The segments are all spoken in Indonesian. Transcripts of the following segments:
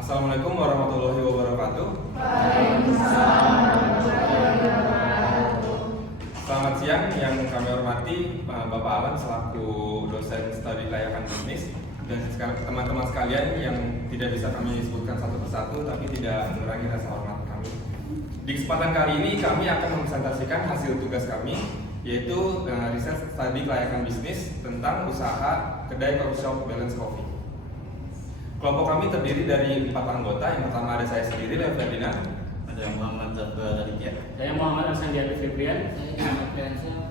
Assalamualaikum warahmatullahi wabarakatuh. Selamat siang, yang kami hormati Bapak Alan selaku dosen studi kelayakan bisnis dan teman-teman sekalian yang tidak bisa kami sebutkan satu persatu tapi tidak mengurangi rasa hormat kami. Di kesempatan kali ini kami akan mempresentasikan hasil tugas kami, yaitu riset studi kelayakan bisnis tentang usaha kedai coffee shop Balance Coffee. Kelompok kami terdiri dari 4 anggota. Yang pertama ada saya sendiri, Leo Ferdinand. Ada Muhammad Zafar Aditya. Saya Muhammad Alsandiati Febrian. Saya Muhammad Fiansyah.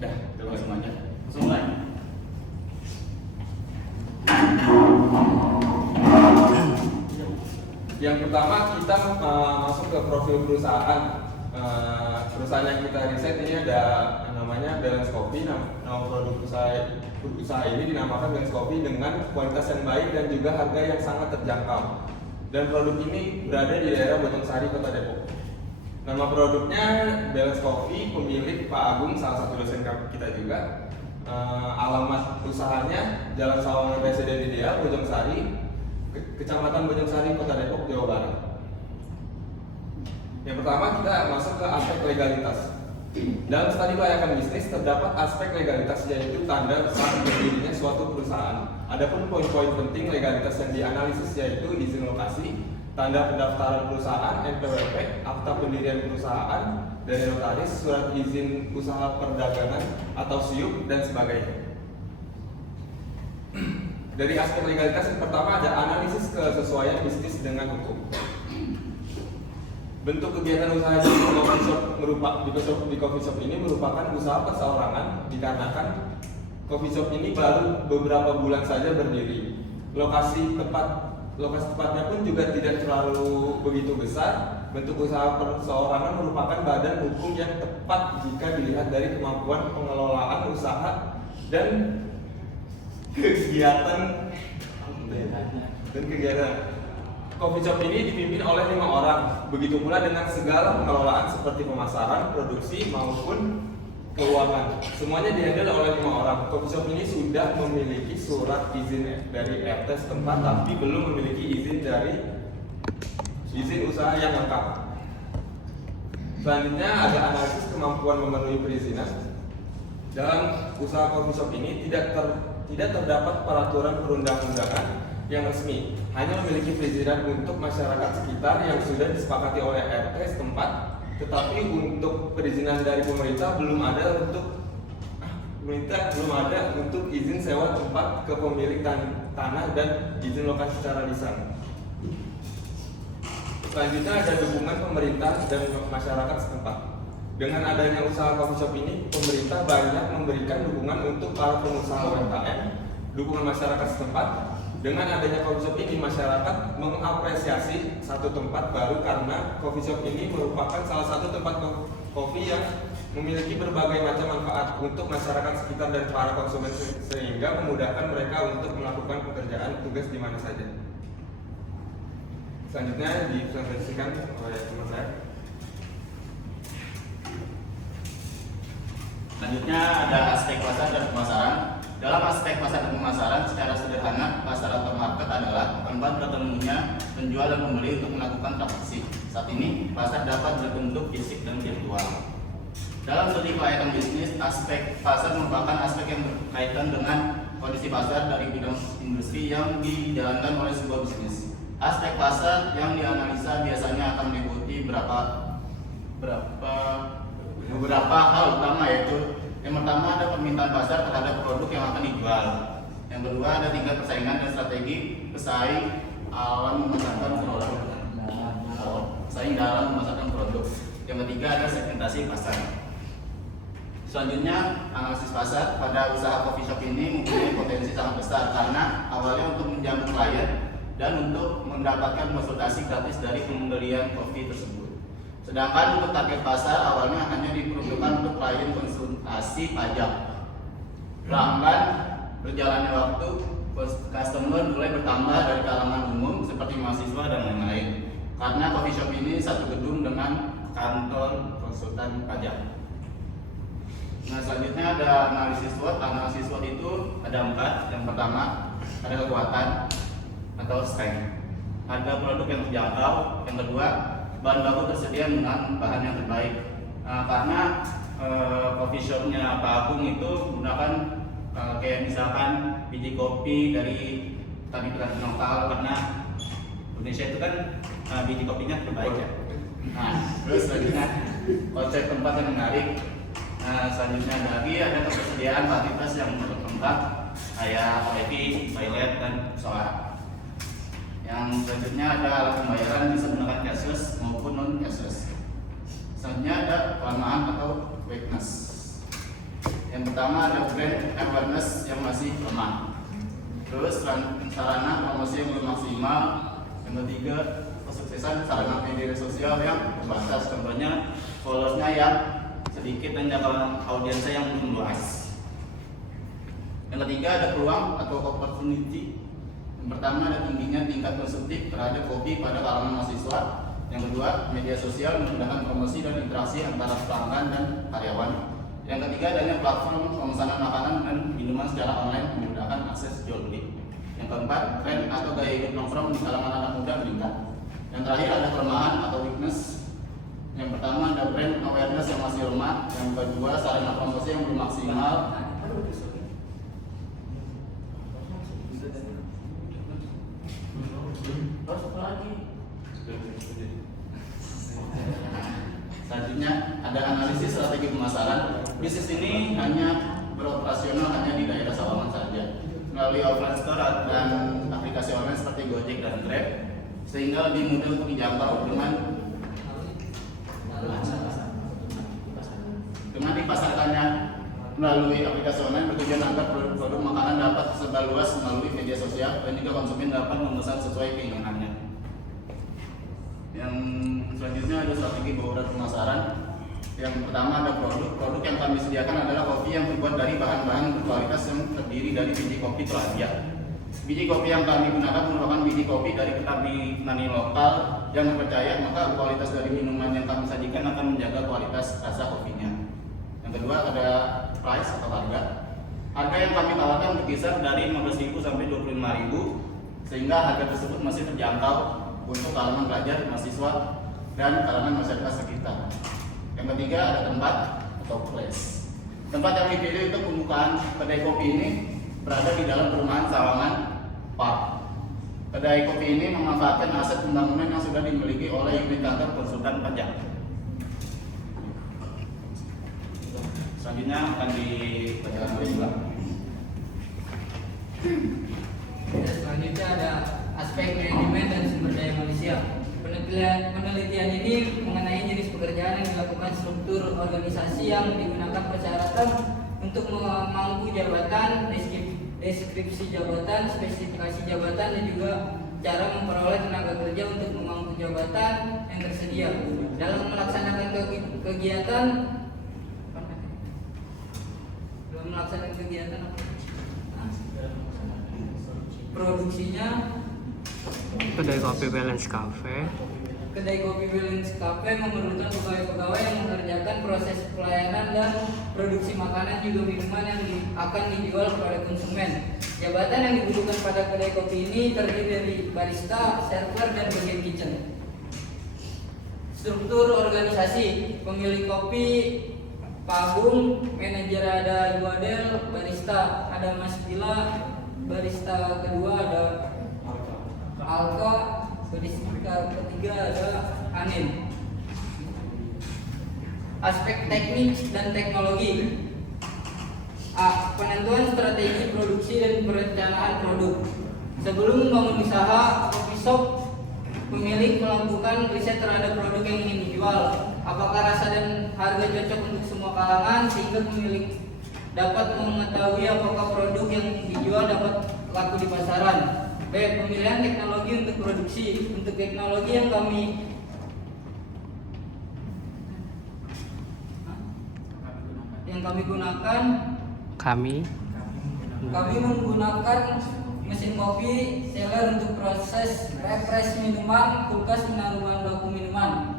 Udah, Terima semuanya. Langsung mulai. Yang pertama kita masuk ke profil perusahaan. Perusahaan yang kita riset ini ada namanya Balance Coffee. Nama produk usaha ini dinamakan Balance Coffee dengan kualitas yang baik dan juga harga yang sangat terjangkau. Dan produk ini berada di daerah Bojongsari, Kota Depok. Nama produknya Balance Coffee, pemilik Pak Agung, salah satu dosen kita juga. Alamat usahanya Jalan Sawangan Presiden Ideal, Bojongsari, Kecamatan Bojongsari, Kota Depok, Jawa Barat. Yang pertama kita masuk ke aspek legalitas. Dalam studi kelayakan bisnis terdapat aspek legalitas, yaitu tanda sah berdirinya suatu perusahaan. Adapun poin-poin penting legalitas yang dianalisis yaitu izin lokasi, tanda pendaftaran perusahaan (NPWP), akta pendirian perusahaan dari notaris, surat izin usaha perdagangan atau SIUP, dan sebagainya. Dari aspek legalitas yang pertama ada analisis kesesuaian bisnis dengan hukum. Bentuk kegiatan usaha di coffee shop ini merupakan usaha perseorangan dikarenakan coffee shop ini baru beberapa bulan saja berdiri. Lokasi tepatnya pun juga tidak terlalu begitu besar. Bentuk usaha perseorangan merupakan badan hukum yang tepat jika dilihat dari kemampuan pengelolaan usaha dan kegiatan. Coffee shop ini dipimpin oleh 5 orang. Begitu pula dengan segala pengelolaan seperti pemasaran, produksi maupun keuangan. Semuanya dihandle oleh 5 orang. Coffee shop ini sudah memiliki surat izin dari RT setempat, tapi belum memiliki izin usaha yang lengkap. Selanjutnya ada analisis kemampuan memenuhi perizinan. Dalam usaha coffee shop ini tidak terdapat peraturan perundang-undangan yang resmi, hanya memiliki perizinan untuk masyarakat sekitar yang sudah disepakati oleh RT setempat. Tetapi untuk perizinan dari pemerintah belum ada untuk izin sewa tempat ke pemilik tanah dan izin lokasi secara lisan. Selanjutnya ada dukungan pemerintah dan masyarakat setempat. Dengan adanya usaha coffee shop ini, pemerintah banyak memberikan dukungan untuk para pengusaha UMKM, dukungan masyarakat setempat. Dengan adanya coffee shop ini, masyarakat mengapresiasi satu tempat baru karena coffee shop ini merupakan salah satu tempat kopi yang memiliki berbagai macam manfaat untuk masyarakat sekitar dan para konsumen, sehingga memudahkan mereka untuk melakukan pekerjaan tugas di mana saja. Selanjutnya dipresentasikan oleh teman saya. Selanjutnya ada aspek pasar dan pemasaran. Dalam aspek pasar dan pemasaran, secara sederhana, pasar atau market adalah tempat bertemunya penjual dan pembeli untuk melakukan transaksi. Saat ini, pasar dapat berbentuk fisik dan virtual. Dalam studi kelayakan bisnis, aspek pasar merupakan aspek yang berkaitan dengan kondisi pasar dari bidang industri yang dijalankan oleh sebuah bisnis. Aspek pasar yang dianalisa biasanya akan meliputi beberapa hal utama, yaitu yang pertama ada permintaan pasar terhadap produk yang akan dijual. Yang kedua ada tingkat persaingan dan strategi pesaing dalam memasarkan produk. Yang ketiga ada segmentasi pasar. Selanjutnya analisis pasar. Pada usaha coffee shop ini mempunyai potensi sangat besar karena awalnya untuk menjamu klien dan untuk mendapatkan konsultasi gratis dari pembelian kopi tersebut. Sedangkan untuk target pasar awalnya hanya diperuntukkan untuk klien konsultasi pajak. Bahkan berjalannya waktu, customer mulai bertambah dari kalangan umum seperti mahasiswa dan lain-lain. Karena coffee shop ini satu gedung dengan kantor konsultan pajak. Nah, selanjutnya ada analisis SWOT. Analisis SWOT itu ada 4. Yang pertama ada kekuatan atau level strength. Harga produk yang terjangkau. Yang kedua, bahan baku tersedia dengan bahan yang terbaik. Karena coffee shopnya Pak Agung itu menggunakan kayak misalkan biji kopi dari tadi petani lokal, karena Indonesia itu kan biji kopinya terbaik ya. Nah, terus selanjutnya konsep tempat yang menarik. Selanjutnya lagi ada ketersediaan fasilitas yang bertempat kayak wifi, toilet, dan sholat. Yang selanjutnya ada alat pembayaran bisa menggunakan cashless maupun non cashless. Selanjutnya ada kelemahan atau weakness. Yang pertama ada brand awareness yang masih lemah. Terus sarana promosi yang belum maksimal. Yang ketiga, kesuksesan sarana media sosial yang terbatas. Contohnya followersnya yang sedikit dan jangkauan audiensnya yang belum luas. Yang ketiga ada peluang atau opportunity. Yang pertama ada tingginya tingkat konsumtif terhadap kopi pada kalangan mahasiswa. Yang kedua, media sosial memudahkan promosi dan interaksi antara pelanggan dan karyawan. Yang ketiga, adanya platform pemesanan makanan dan minuman secara online memudahkan akses jual beli. Yang keempat, tren atau gaya hidup nongkrong di kalangan anak muda meningkat. Yang terakhir ada kelemahan atau weakness. Yang pertama ada brand awareness yang masih lemah. Yang kedua, sarana promosi yang belum maksimal. Selanjutnya ada analisis strategi pemasaran. Bisnis ini hanya beroperasional hanya di daerah Sawangan saja melalui offline store dan aplikasi online seperti Gojek dan Grab, sehingga lebih mudah untuk dijangkau dengan dipasarkannya melalui aplikasi online, bertujuan agar produk-produk makanan dapat tersebar luas melalui media sosial dan juga konsumen dapat memesan sesuai keinginannya. Yang selanjutnya ada strategi bauran pemasaran. Yang pertama ada produk yang kami sediakan adalah kopi yang terbuat dari bahan-bahan berkualitas yang terdiri dari biji kopi Toraja. Biji kopi yang kami gunakan merupakan biji kopi dari petani lokal yang terpercaya, maka kualitas dari minuman yang kami sajikan akan menjaga kualitas rasa kopinya. Yang kedua ada price atau harga. Harga yang kami tawarkan berkisar dari 15.000 sampai 25.000, sehingga harga tersebut masih terjangkau untuk kalangan pelajar, mahasiswa, dan kalangan masyarakat sekitar. Yang ketiga ada tempat atau place. Tempat yang dipilih untuk pembukaan kedai kopi ini berada di dalam perumahan Sawangan Park. Kedai kopi ini memanfaatkan aset pembangunan yang sudah dimiliki oleh unit kantor konsultan pajak. Selanjutnya akan dibacakan oleh Mbak. Selanjutnya ada aspek manajemen dan sumber daya manusia. Penelitian ini mengenai jenis pekerjaan yang dilakukan, struktur organisasi yang digunakan, persyaratan untuk memangku jabatan, deskripsi jabatan, spesifikasi jabatan, dan juga cara memperoleh tenaga kerja untuk memangku jabatan yang tersedia. Dalam melaksanakan kegiatan produksinya. Kedai kopi Balance Cafe. Kedai kopi Balance Cafe memerlukan pegawai-pegawai yang mengerjakan proses pelayanan dan produksi makanan juga minuman yang akan dijual kepada konsumen. Jabatan yang dibutuhkan pada kedai kopi ini terdiri dari barista, server, dan bagian kitchen. Struktur organisasi: pemilik kopi Pak Agung, manajer ada Ibu Adel, barista ada Mas Bila, barista kedua ada Alka, barista ketiga ada Anin. Aspek teknik dan teknologi. A. Penentuan strategi produksi dan perencanaan produk. Sebelum membangun usaha coffee shop, pemilik melakukan riset terhadap produk yang ingin dijual. Apakah rasa dan harga cocok untuk semua kalangan, sehingga pemilik dapat mengetahui apakah produk yang dijual dapat laku di pasaran. B. Pemilihan teknologi untuk produksi. Untuk teknologi yang kami gunakan, kami menggunakan mesin kopi, chiller untuk proses refresh minuman, kulkas menaruh bahan baku minuman.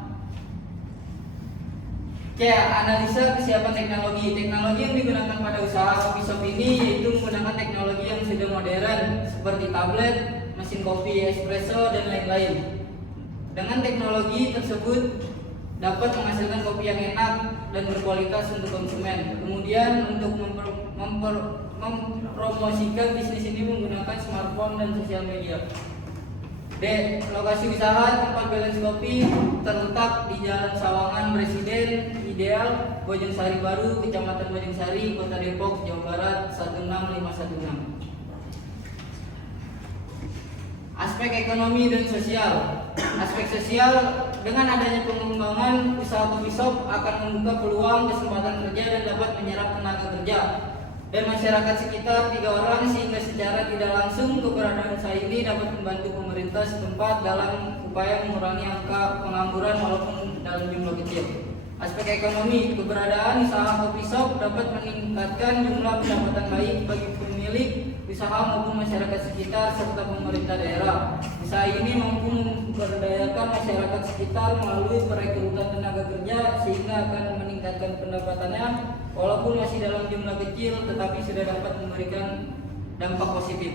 C. Analisa kesiapan teknologi. Teknologi yang digunakan pada usaha coffee shop ini yaitu menggunakan teknologi yang sudah modern seperti tablet, mesin mesin kopi, espresso, dan lain-lain. Dengan teknologi tersebut dapat menghasilkan kopi yang enak dan berkualitas untuk konsumen. Kemudian untuk mempromosikan bisnis ini menggunakan smartphone dan sosial media. D. Lokasi usaha tempat Balance Kopi terletak di Jalan Sawangan Presiden Ideal, Bojongsari Baru, Kecamatan Bojongsari, Kota Depok, Jawa Barat 16516. Aspek ekonomi dan sosial. Aspek sosial, dengan adanya pengembangan usaha coffee shop akan membuka peluang kesempatan kerja dan dapat menyerap tenaga kerja dan masyarakat sekitar 3 orang, sehingga secara tidak langsung keberadaan usaha ini dapat membantu pemerintah setempat dalam upaya mengurangi angka pengangguran walaupun dalam jumlah kecil. Aspek ekonomi, keberadaan usaha coffee shop dapat meningkatkan jumlah pendapatan baik bagi pemilik usaha maupun masyarakat sekitar serta pemerintah daerah. Usaha ini mampu memberdayakan masyarakat sekitar melalui perekrutan tenaga kerja sehingga akan meningkatkan pendapatannya walaupun masih dalam jumlah kecil tetapi sudah dapat memberikan dampak positif.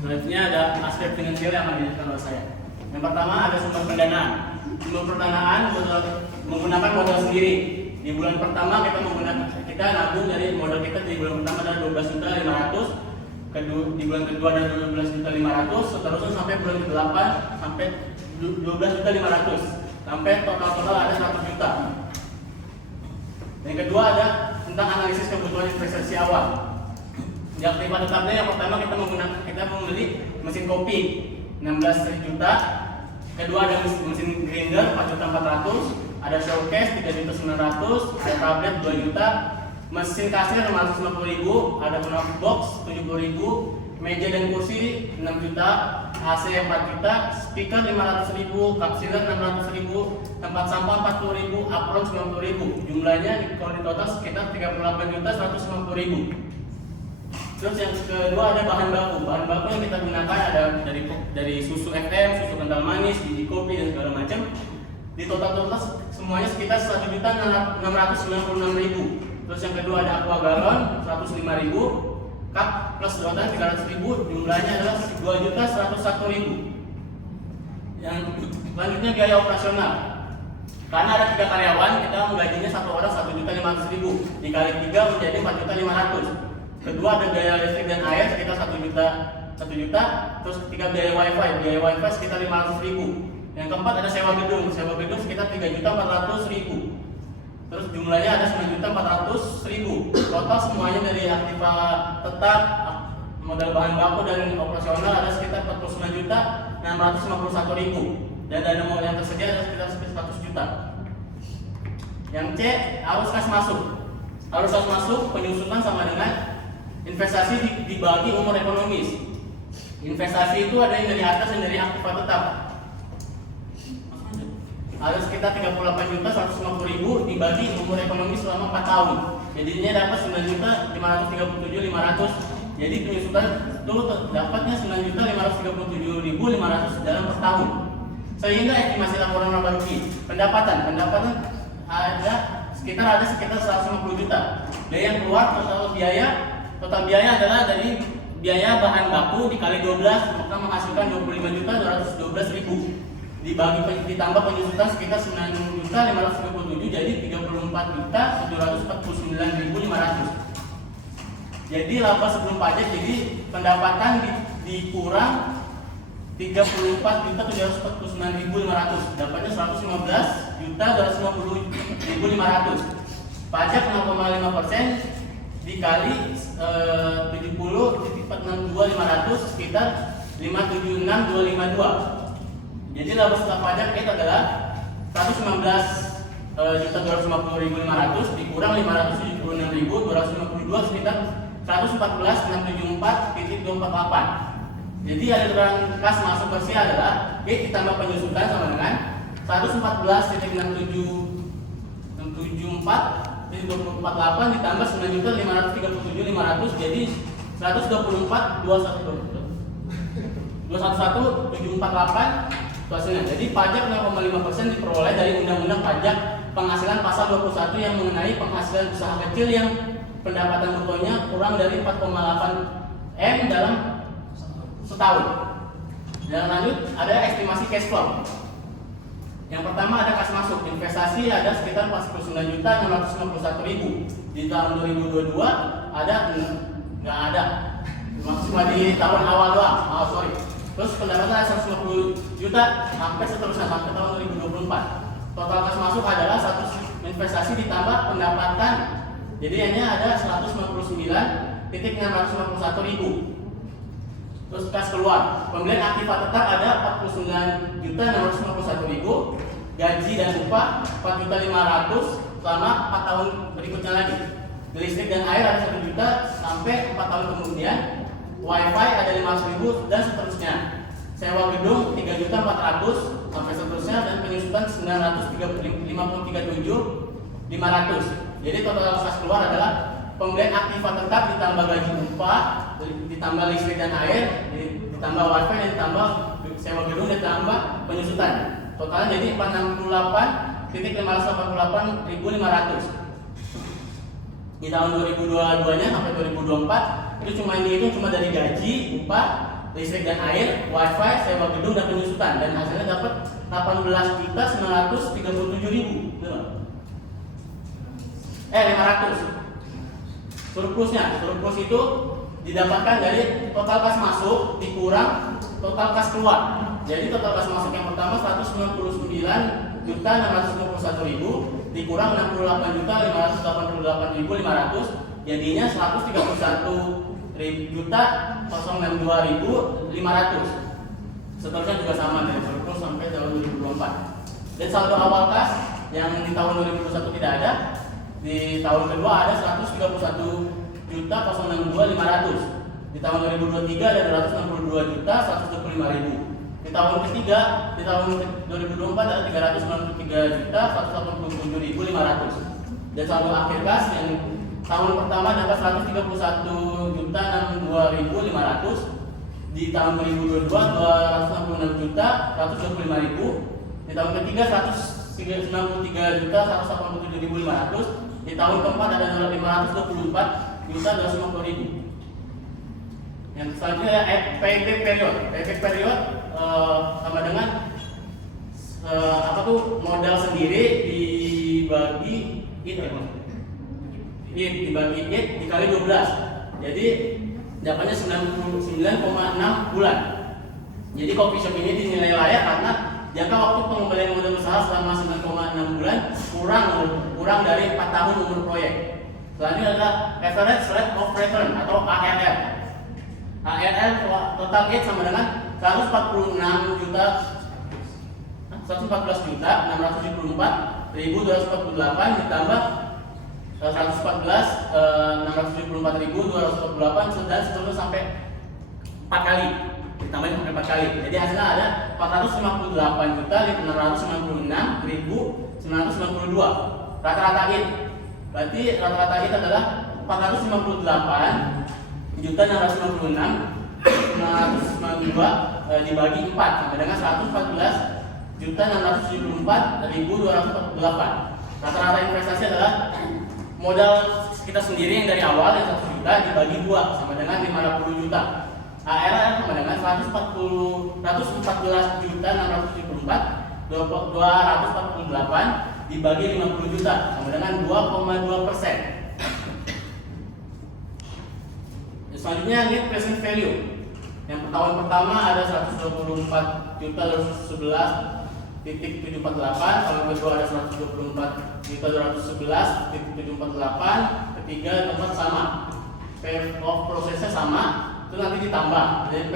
Selanjutnya ada aspek finansial yang akan dijelaskan oleh saya. Yang pertama ada sumber pendanaan. Sumber pendanaan menggunakan modal sendiri. Di bulan pertama kita nabung dari modal kita di bulan pertama adalah 12.500.000. Di bulan kedua ada 12.500.000, seterusnya sampai bulan ke-8 sampai 12.500.000. Sampai total ada 100 juta. Yang kedua ada tentang analisis kebutuhan investasi awal. Di aktiva tetapnya yang pertama kita membeli mesin kopi 16 juta. Kedua ada mesin grinder 4.400.000, ada showcase 3.900.000, ada tablet 2 juta, mesin kasir 550.000, ada box 70.000, meja dan kursi 6 juta, AC 4 juta, speaker 500.000, kapsiler 600.000, tempat sampah 40.000, apron 90.000. Jumlahnya kalau di total sekitar 38.150.000. Terus yang kedua ada bahan baku. Bahan baku yang kita gunakan ada dari susu FM, susu kental manis, biji kopi dan segala macam. Di total semuanya sekitar 1.696.000. Terus yang kedua ada aqua galon 105.000, cup plus sedotan 300.000. Jumlahnya adalah 2.101.000. Yang selanjutnya biaya operasional. Karena ada 3 karyawan, kita menggajinya satu orang 1.500.000. Dikali 3 menjadi 4.500.000. Kedua ada biaya listrik dan air sekitar 1 juta. Terus ketiga biaya wifi sekitar 500.000. Yang keempat ada sewa gedung sekitar 3.400.000. Terus jumlahnya ada 9.400.000. Total semuanya dari aktiva tetap, modal bahan baku dan operasional ada sekitar 49.651.000. Dan dana modal yang tersedia ada sekitar 100 juta. Yang C, arus kas masuk. Arus kas masuk penyusutan sama dengan investasi dibagi umur ekonomis. Investasi itu ada yang dari atas dan dari aktiva tetap. Ada sekitar 38.150.000 dibagi umur ekonomi selama 4 tahun. Jadinya dapat 9.537.500. Jadi penyusutan itu dapatnya 9.537.500 dalam per tahun. Sehingga estimasi laporan laba rugi. Pendapatan ada sekitar 150 juta. Biaya yang keluar total biaya adalah dari biaya bahan baku dikali 12 maka menghasilkan 25.212.000. Ditambah penyusutan sekitar 9.537, jadi 34.749.500. Jadi laba sebelum pajak, jadi pendapatan dikurang 34.749.500, dapatnya 115.250.500. Pajak 0,5% dikali 70.462.500 sekitar 576.252. Jadi laba setelah pajak kita adalah 119.250.500 dikurang 576.252 sekitar 114.674.248. Jadi aliran kas masuk bersih adalah B ditambah penyusutan sama dengan 114.674.248 ditambah 9.537.500 jadi 124.211.748 hasilnya. Jadi pajak 0,5% diperoleh dari Undang-Undang Pajak penghasilan pasal 21 yang mengenai penghasilan usaha kecil yang pendapatan brutonya kurang dari 4,8 M dalam setahun. Dan lanjut ada estimasi cash flow. Yang pertama ada kas masuk, investasi ada sekitar 49.651.000. Di tahun 2022 ada nggak ada, cuma di tahun awal doang. Terus pendapatan ada 150 juta sampai seterusnya sampai tahun 2024. Total kas masuk adalah satu investasi ditambah pendapatan, jadi hanya ada 159.651.000. Terus kas keluar, pembelian aktiva tetap ada 49.651.000, gaji dan upah 4.500.000 selama 4 tahun berikutnya lagi. Listrik dan air ada 1 juta sampai 4 tahun kemudian, wifi ada 500.000 dan seterusnya. Sewa gedung 3.400.000 sampai seterusnya, dan penyusutan 953.700. Jadi total kas keluar adalah pembelian aktiva tetap ditambah gaji upah, ditambah listrik dan air, ditambah wifi, dan ditambah sewa gedung, dan ditambah penyusutan. Totalnya jadi 468.588.500. Di tahun 2022 nya sampai 2024 itu cuma dari gaji, upah, listrik dan air, wifi, sewa gedung, dan penyusutan, dan hasilnya dapat 18.937.000. 500. Surplus itu didapatkan dari total kas masuk dikurang total kas keluar. Jadi total kas masuk yang pertama 199.651.000 dikurang 68.588.500, jadinya 131.062.500. Seterusnya juga sama dari surplus sampai tahun 2024. Dan saldo awal kas yang di tahun 2021 tidak ada, di tahun kedua ada 131.062.500. Di tahun 2023 ada 262.125.000. Di tahun ketiga, di tahun 2024 ada 393.187.500. Dan saldo akhir kas yang tahun pertama dapat 131.062.500. Di tahun 2022 266.125.000. Di tahun ketiga 193.187.500. Di tahun keempat ada 524.250.000. Yang selanjutnya ada payback period. Payback period sama dengan modal sendiri dibagi dibagi dikali 12. Jadi dapatnya 99,6 bulan. Jadi coffee shop ini dinilai layak karena jangka waktu pengembalian modal usaha selama 9,6 bulan kurang dari 4 tahun umur proyek. Selanjutnya adalah average rate of return atau ARR. ARR total gain sama dengan 114.674.248 ditambah 114.674.248 dan seterusnya sampai 4 kali. Ditambahin sampai 4 kali. Jadi hasilnya ada 458.696.992. Rata-rata IT. Berarti rata-rata IT adalah 458.696.992 dibagi 4 sampai dengan 114.674.248. Rata-rata investasi adalah modal kita sendiri yang dari awal yang 1 juta dibagi 2 sama dengan 50 juta. ARR sama dengan 114.674.248 dibagi 50 juta sama dengan 2,2%. Selanjutnya net present value. Yang tahun pertama ada 124.211.748, tahun kedua ada 124.211.748, ketiga tempat sama. Period of prosesnya sama, itu nanti ditambah. Jadi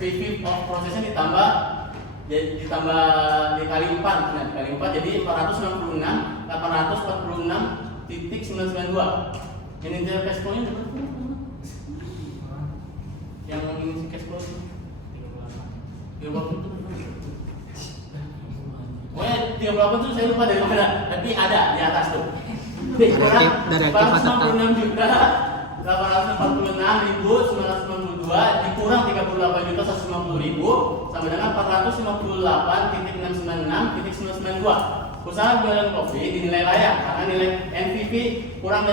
period of prosesnya ditambah dikali 4, nah dikali 4 jadi 466.846.992. Ini dia cash flow-nya berapa? Yang ini cash flow ini 38. Pokoknya 38 itu saya lupa dari mana, tapi ada di atas tuh. Dari aktiva tetap 456.846.992 dikurang 38.150.000 sama dengan 458.696.992. usaha jualan kopi dinilai layak karena nilai NPV kurang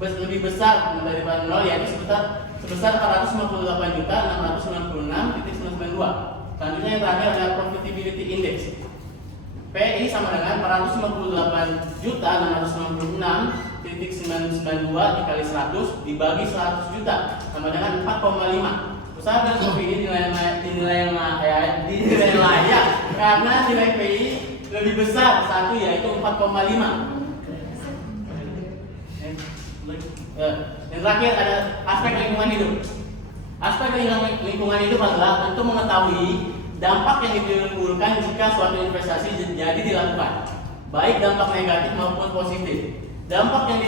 lebih besar daripada nol, yaitu sebesar 458.696.992. Selanjutnya yang terakhir adalah profitability index. PI sama dengan 458.696.992 dikali 100 dibagi 100 juta sama dengan 4,5. Usaha jualan kopi ini dinilai layak karena nilai PI lebih besar satu, yaitu 4,5. Yang terakhir ada aspek lingkungan hidup. Aspek lingkungan hidup adalah untuk mengetahui dampak yang ditimbulkan jika suatu investasi jadi dilakukan, baik dampak negatif maupun positif. Dampak yang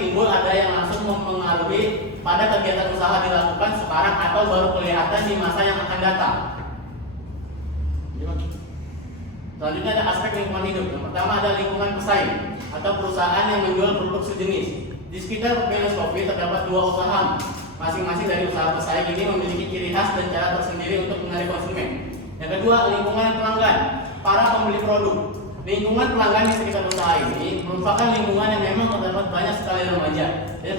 timbul ada yang langsung mempengaruhi pada kegiatan usaha dilakukan sekarang atau baru kelihatan di masa yang akan datang. Selanjutnya ada aspek lingkungan hidup. Yang pertama ada lingkungan pesaing atau perusahaan yang menjual produk sejenis. Di sekitar Venus Coffee terdapat dua usaha. Masing-masing dari usaha pesaing ini memiliki ciri khas dan cara tersendiri untuk menarik konsumen. Yang kedua, lingkungan pelanggan, para pembeli produk. Lingkungan pelanggan di sekitar usaha ini merupakan lingkungan yang memang terdapat banyak sekali remaja, dan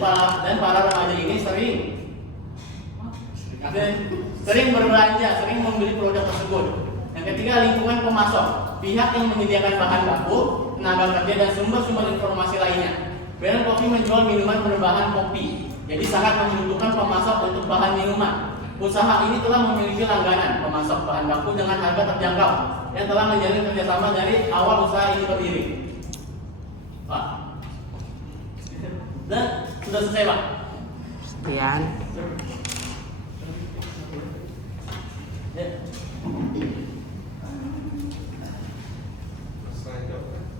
para remaja ini sering berbelanja, sering membeli produk tersebut. Yang ketiga, lingkungan pemasok, pihak yang menyediakan bahan baku, tenaga kerja, dan sumber-sumber informasi lainnya. Venus Coffee menjual minuman berbahan kopi, jadi sangat membutuhkan pemasok untuk bahan minuman. Usaha ini telah memiliki langganan pemasok bahan baku dengan harga terjangkau yang telah menjalin kerjasama dari awal usaha ini berdiri. Pak, dan sudah selesai, Pak. Sekian. Ya.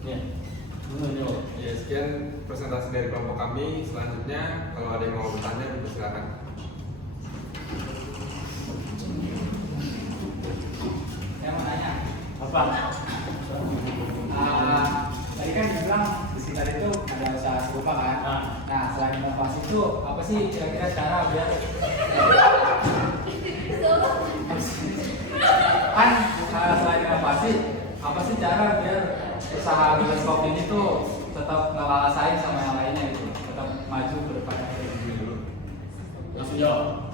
Ya. Ya, sekian presentasi dari kelompok kami. Selanjutnya kalau ada yang mau bertanya, silakan. Saya mau nanya. Apa? Tadi kan dibilang di sekitar itu ada usaha serupa kan? Nah, selain inovasi itu apa sih kira-kira cara biar kan selain inovasi apa sih cara biar usaha Venus Coffee ini tuh tetap nggak kalah saing sama yang lainnya gitu, tetap maju ke depannya kayak dulu. Langsung jawab.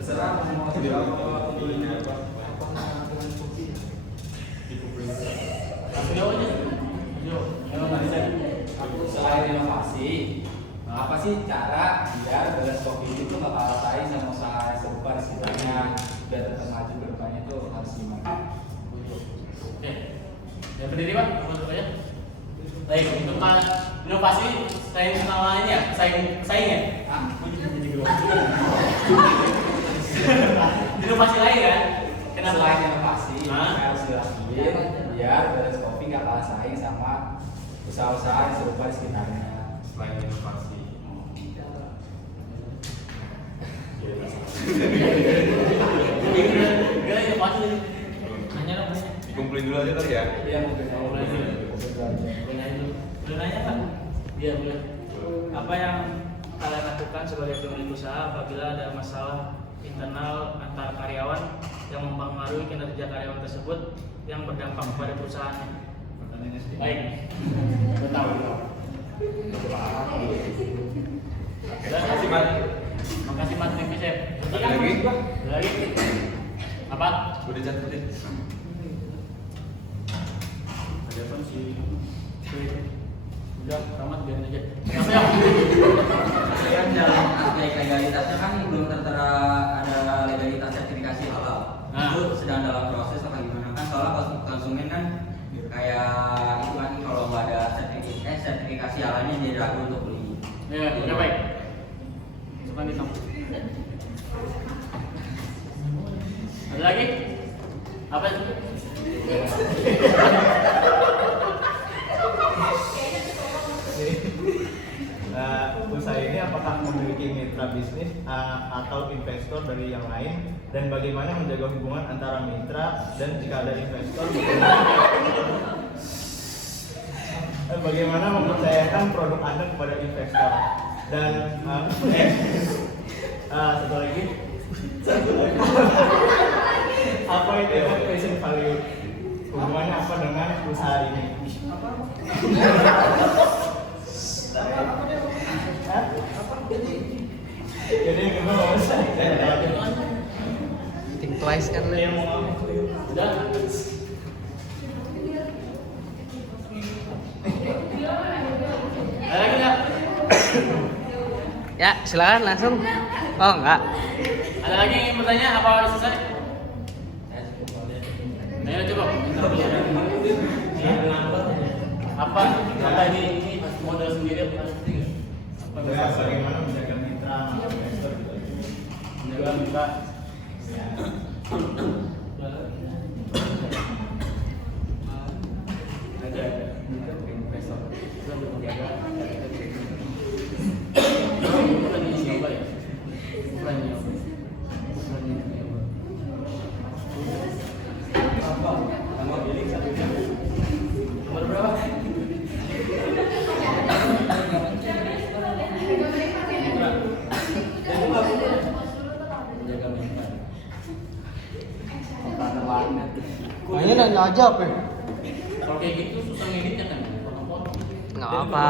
Terserah mau jawab dulunya apa? Langsung jawab aja. Selain inovasi, apa sih cara biar Venus Coffee itu tuh nggak kalah saing sama usaha serupa di sekitarnya, biar tetap maju ke depannya tuh harus gimana? Oke. Yang berdiri, Pak, masuk aja. Baik, untuk inovasi saing lainnya, saing ya? Inovasi lain kan? Kenapa? Selain inovasi, Hah? harus dilakuin biar Venus Coffee nggak kalah saing sama usaha-usaha yang serupa di sekitarnya. Selain inovasi. Gila inovasi. Nanya dong, nanya. Dikumpulin dulu aja kali ya. Iya mungkin Boleh nanya, Pak? Iya, boleh. Apa yang kalian lakukan sebagai pemilik usaha apabila ada masalah internal antar karyawan yang mempengaruhi kinerja karyawan tersebut yang berdampak pada perusahaannya? Baik. Tahu. Terima kasih, Mat. Makasih, Mas. Thank you, Chef. Ada lagi? Ada lagi? Apa? Udah catetin. Ada apa sih? Udah, Rahmat biarin aja. Apa ya? Kan dalam aspek legalitasnya kan belum tertera ada legalitas sertifikasi halal. Nah. Itu sedang dalam proses apa gimana kan? Soalnya kalau konsumen kan kayak itu kan kalau nggak ada sertifikasi halalnya jadi ragu untuk beli. Ya, oke, baik. Masukkan di samping. Ada lagi? Apa itu? Usaha ini apakah memiliki mitra bisnis atau investor dari yang lain, dan bagaimana menjaga hubungan antara mitra dan jika ada investor bagaimana mempercayakan produk Anda kepada investor, dan satu lagi apa itu passion value hubungannya apa dengan usaha ini? Hah? Jadi yang kedua nggak usah. Think twice kan lu. Yang mau ngomong. Udah. Ada lagi nggak? Ya, silakan langsung. Oh, enggak. Ada lagi yang ingin bertanya? Apa udah selesai? Ayo cukup. Apa? Apa ini modal sendiri apa? Apa Ya, bagaimana menjaga mitra sama investor gitu. menjaga mitra? Ada investor. Kita untuk menjaga. Bukan ini siapa ya? Bukan ini. Bukan ini. Nomor bilik satunya. Nomor berapa? Menjaga mitra. Partner warnet. Makanya nanya aja apa? Kalau kayak gitu susah ngeditnya kan? Potong-potong. Nggak apa.